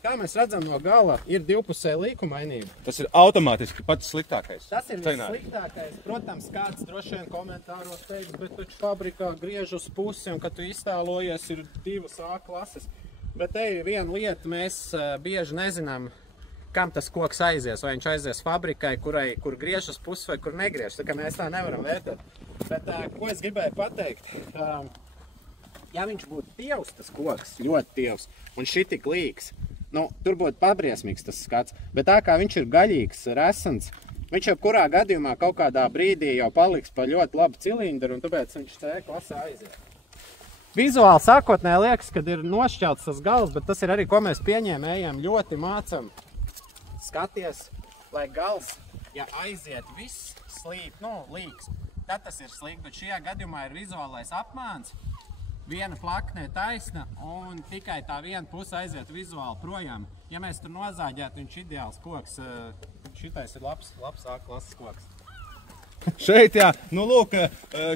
Kā mēs redzam no gala, ir divpusēja līkumainība. Tas ir automātiski pats sliktākais. Tas ir vissliktākais. Protams, kāds droši vien komentāros teiks, bet taču fabrikā griež uz pusi, un kad tu iztēlojies, ir 2 A klases. Bet te ir viena lieta, mēs bieži nezinām, kam tas koks aizies. Vai viņš aizies fabrikai, kur griež uz pusi vai kur negriež. Tā kā mēs tā nevaram vērtēt. Bet ko es gribēju pateikt? Ja viņš būtu tievs, tas koks, ļoti tievs, un šitik līks, nu, tur būtu pabriesmīgs tas skats. Bet tā kā viņš ir gaļīgs, resans, viņš jau kurā gadījumā kaut kādā brīdī jau paliks pa ļoti labu cilindru, un tāpēc viņš C klasē aiziet. Vizuāli sākotnēji liekas, kad ir nošķelts tas gals, bet tas ir arī, ko mēs pieņēmējam, ļoti mācam. Skaties, lai gals, ja aiziet viss slīp, nu, līks, tad tas ir slikti, bet šajā gadījumā ir vizuālais apmāns. Viena plakne ir taisna, un tikai tā viena puse aiziet vizuāli projām. Ja mēs tur nozāģētu, viņš ideāls koks, šitais ir labs A klases koks. Šeit, jā, nu lūk,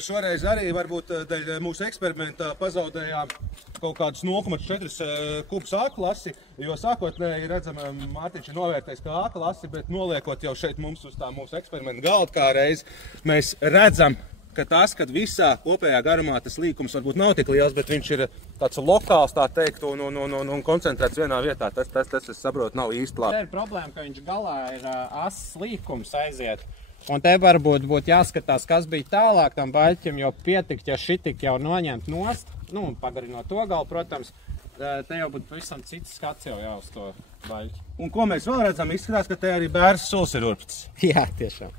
šoreiz arī varbūt dēļ mūsu eksperimentā pazaudējām kaut kādus 0,4 kubus A klasi, jo sākotnēji redzam, Mārtiņš ir novērtējis kā A klasi, bet noliekot jau šeit mums uz tā mūsu eksperimenta galda kā reiz, mēs redzam, ka tas, kad visā kopējā garumā tas līkums varbūt nav tik liels, bet viņš ir tāds lokāls, tā teikt, un koncentrēts vienā vietā, tas es saprotu, nav īsti labi. Te ir problēma, ka viņš galā ir ass līkums aiziet, un te varbūt būtu jāskatās, kas bija tālāk tam baļķim, jo pietikt, ja šitik jau noņemt nost, nu, pagarinot to galu, protams, te jau būtu pavisam cits skats jau uz to baļķi. Un ko mēs vēl redzam, izskatās, ka te arī bērs suls ir urpts. Jā, tiešām.